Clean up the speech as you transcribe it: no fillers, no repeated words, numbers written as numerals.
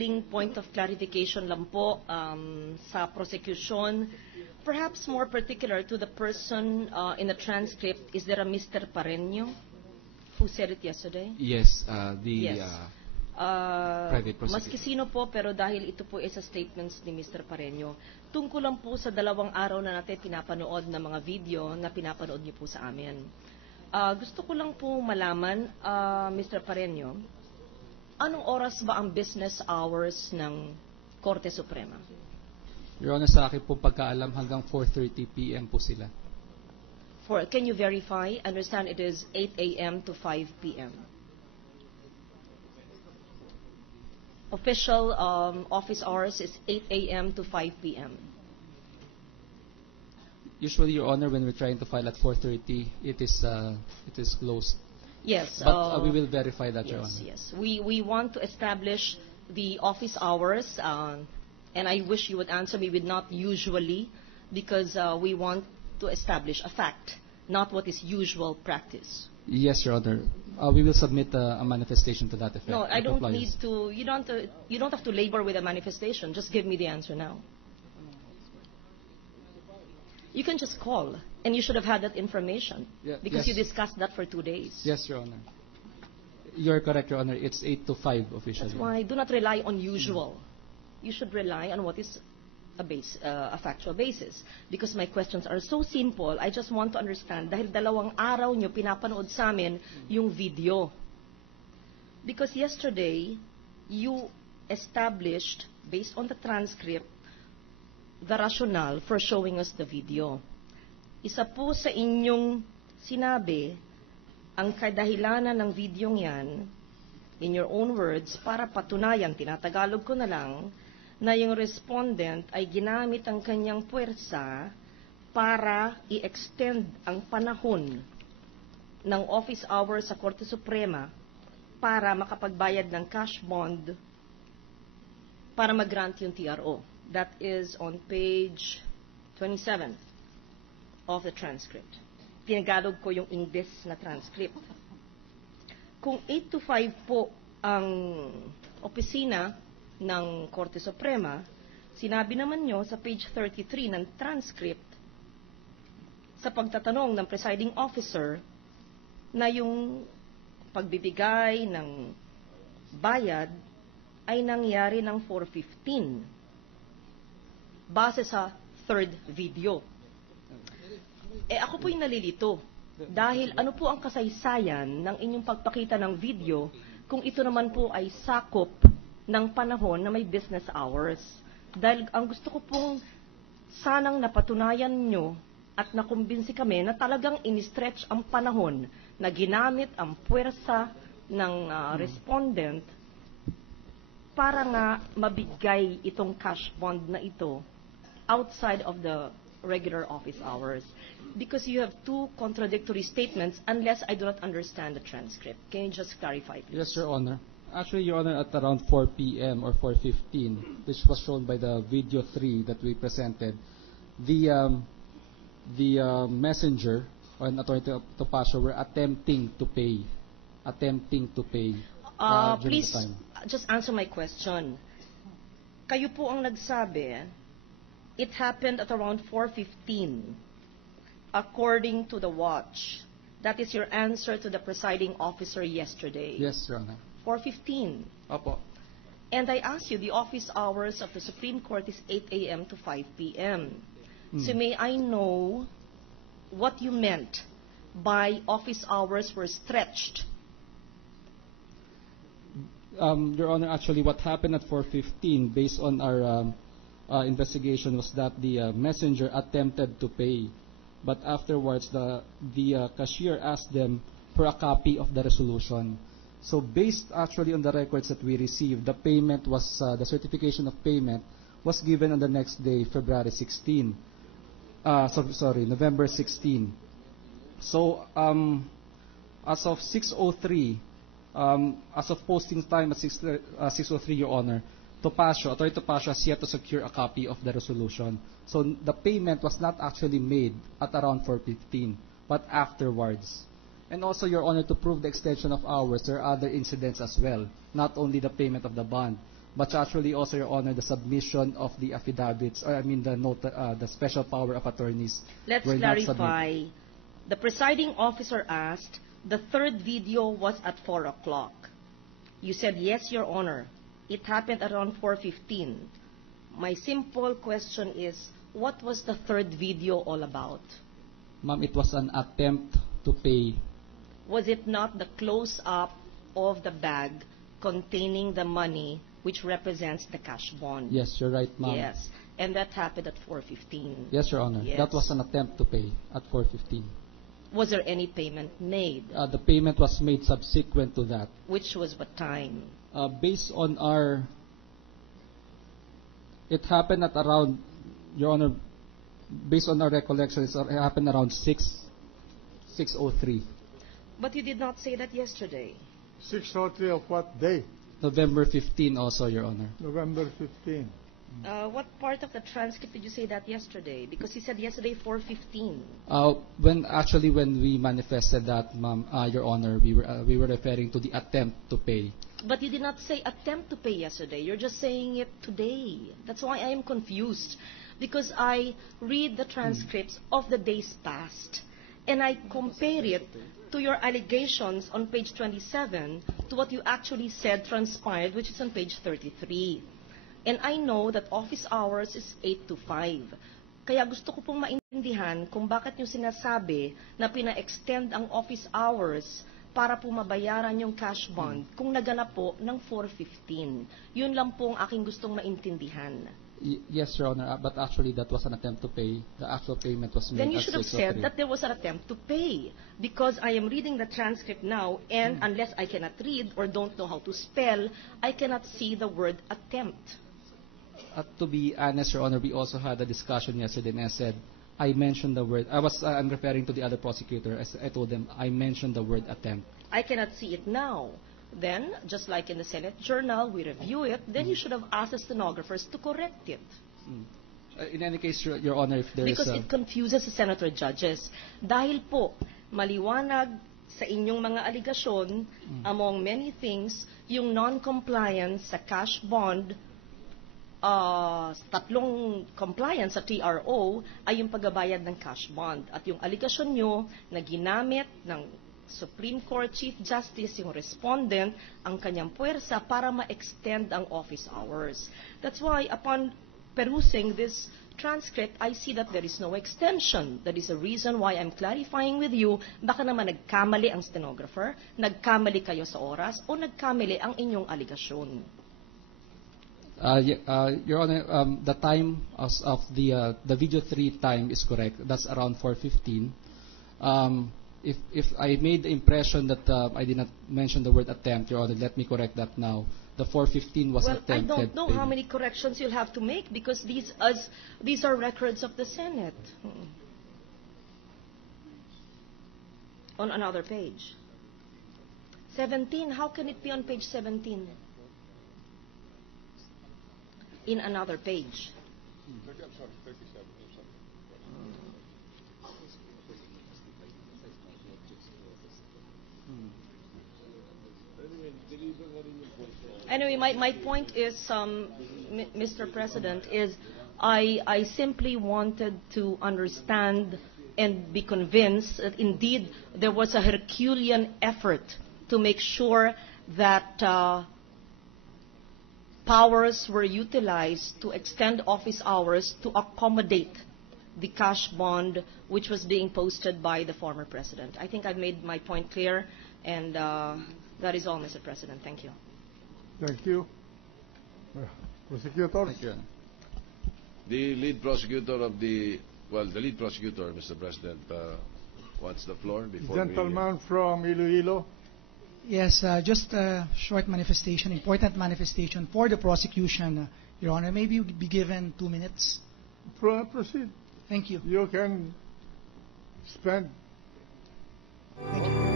simpleng point of clarification lang po sa prosecution. Perhaps more particular to the person in the transcript, is there a Mr. Pareño who said it yesterday? Yes, Yes. Private prosecutor. Maski sino po, pero dahil ito po ay sa statements ni Mr. Pareño, tungkol lang po sa 2 araw na natin pinapanood na mga video na pinapanood niyo po sa amin. Gusto ko lang po malaman, Mr. Pareño, anong oras ba ang business hours ng Korte Suprema? Your Honor, sa akin po pagkaalam hanggang 4:30 p.m. po sila. Can you verify? Understand it is 8 a.m. to 5 p.m. Official office hours is 8 a.m. to 5 p.m. Usually, Your Honor, when we're trying to file at 4:30, it is closed. Yes. But we will verify that, Your Yes, Honor. yes. We want to establish the office hours, and I wish you would answer me with not usually, because we want to establish a fact, not what is usual practice. Yes, Your Honor. We will submit a manifestation to that effect. No, I don't Compliance. need to. You don't have to labor with a manifestation. Just give me the answer now. You can just call, and you should have had that information because you discussed that for 2 days. Yes, Your Honor. You're correct, Your Honor. It's 8 to 5 officially. That's why do not rely on usual. You should rely on what is a factual basis. Because my questions are so simple, I just want to understand, dahil 2 araw nyo pinapanood sa amin yung video. Because yesterday, you established, based on the transcript, the rationale for showing us the video. Isa po sa inyong sinabi, ang kadahilanan ng video yan, in your own words, para patunayan, tinatagalog ko na lang, na yung respondent ay ginamit ang kanyang puwersa para i-extend ang panahon ng office hours sa Korte Suprema para makapagbayad ng cash bond para mag-grant yung TRO. That is on page 27 of the transcript. Tinagalog ko yung English na transcript. Kung 8 to 5 po ang opisina ng Korte Suprema, sinabi naman nyo sa page 33 ng transcript sa pagtatanong ng presiding officer na yung pagbibigay ng bayad ay nangyari ng 4:15 base sa 3rd video. Ako po'y nalilito dahil ano po ang kasaysayan ng inyong pagpakita ng video kung ito naman po ay sakop ng panahon na may business hours. Dahil ang gusto ko pong sanang napatunayan nyo at nakumbinsi kami na talagang in-stretch ang panahon na ginamit ang puwersa ng respondent para nga mabigay itong cash bond na ito outside of the regular office hours. Because you have 2 contradictory statements unless I do not understand the transcript. Can you just clarify, please? Yes, Your Honor. Actually, Your Honor, at around 4 p.m. or 4:15, which was shown by the video 3 that we presented, the messenger or an Attorney Topacio were attempting to pay. During Please, the time. just answer my question. Kayo po ang nagsabi, it happened at around 4:15, according to the watch. That is your answer to the presiding officer yesterday. Yes, Your Honor. 4:15. Opo. And I asked you, the office hours of the Supreme Court is 8 a.m. to 5 p.m. So may I know what you meant by office hours were stretched? Your Honor, actually what happened at 4:15, based on our investigation, was that the messenger attempted to pay. But afterwards, the cashier asked them for a copy of the resolution. So based actually on the records that we received, the payment was, the certification of payment was given on the next day, November 16. So as of 6:03, as of posting time at 6:03, Your Honor, Attorney Topacio has yet to secure a copy of the resolution. So the payment was not actually made at around 4:15, but afterwards. And also, Your Honor, to prove the extension of hours, there are other incidents as well, not only the payment of the bond. but actually also, Your Honor, the submission of the affidavits, or I mean the special power of attorneys. Let's were not clarify. The presiding officer asked, the third video was at 4 o'clock. You said, yes, Your Honor. It happened around 4:15. My simple question is, what was the third video all about? Ma'am, it was an attempt to pay. Was it not the close-up of the bag containing the money which represents the cash bond? Yes, you're right, ma'am. Yes, and that happened at 4:15. Yes, Your Honor. Yes. That was an attempt to pay at 4:15. Was there any payment made? The payment was made subsequent to that. Which was what time? Based on our, it happened at around, Your Honor, based on our recollections, it happened around 6:03. But you did not say that yesterday. 6:03 of what day? November 15 also, Your Honor. November 15. What part of the transcript did you say that yesterday? Because he said yesterday 4:15. When we manifested that, ma'am, Your Honor, we were referring to the attempt to pay. But you did not say attempt to pay yesterday. You're just saying it today. That's why I am confused. Because I read the transcripts of the days past, and I compare it to your allegations on page 27 to what you actually said transpired, which is on page 33. And I know that office hours is 8 to 5. Kaya gusto ko pong maintindihan kung bakit nyo sinasabi na pina-extend ang office hours para po mabayaran yung cash bond kung naganap po ng 4:15. Yun lang po ang aking gustong maintindihan. Yes, Your Honor, but actually that was an attempt to pay. The actual payment was made Then you at should have 6:03. said that there was an attempt to pay. Because I am reading the transcript now, and unless I cannot read or don't know how to spell, I cannot see the word attempt. To be honest, Your Honor, we also had a discussion yesterday, and I said, I mentioned the word. I'm referring to the other prosecutor. I told them I mentioned the word attempt. I cannot see it now. Then, just like in the Senate Journal, we review it, then you should have asked the stenographers to correct it. In any case, Your Honor, if there Because is it confuses the senator judges. Dahil po, maliwanag sa inyong mga aligasyon, among many things, yung non-compliance sa cash bond, tatlong compliance sa TRO ay yung pagbabayad ng cash bond. At yung aligasyon nyo na ginamit ng Supreme Court Chief Justice, yung respondent, ang kanyang puwersa para ma-extend ang office hours. That's why upon perusing this transcript, I see that there is no extension. That is a reason why I'm clarifying with you, baka naman nagkamali ang stenographer, nagkamali kayo sa oras, o nagkamali ang inyong aligasyon. Your Honor, the time of the video 3 time is correct. That's around 4:15. If I made the impression that I did not mention the word attempt, Your Honor, let me correct that now. The 4:15 was Well, attempted. I don't know how many corrections you'll have to make because these are records of the Senate. On another page. 17, how can it be on page 17? In another page. Anyway, my point is, Mr. President, is I simply wanted to understand and be convinced that indeed there was a Herculean effort to make sure that powers were utilized to extend office hours to accommodate the cash bond which was being posted by the former president. I think I've made my point clear, and that is all, Mr. President. Thank you. Thank you. Prosecutors? Thank you, Your Honor. The lead prosecutor, Mr. President, wants the floor before Gentleman from Iloilo. Yes, just a short manifestation, important manifestation for the prosecution, Your Honor. Maybe you be given 2 minutes. Proceed. Thank you. You can spend. Thank you.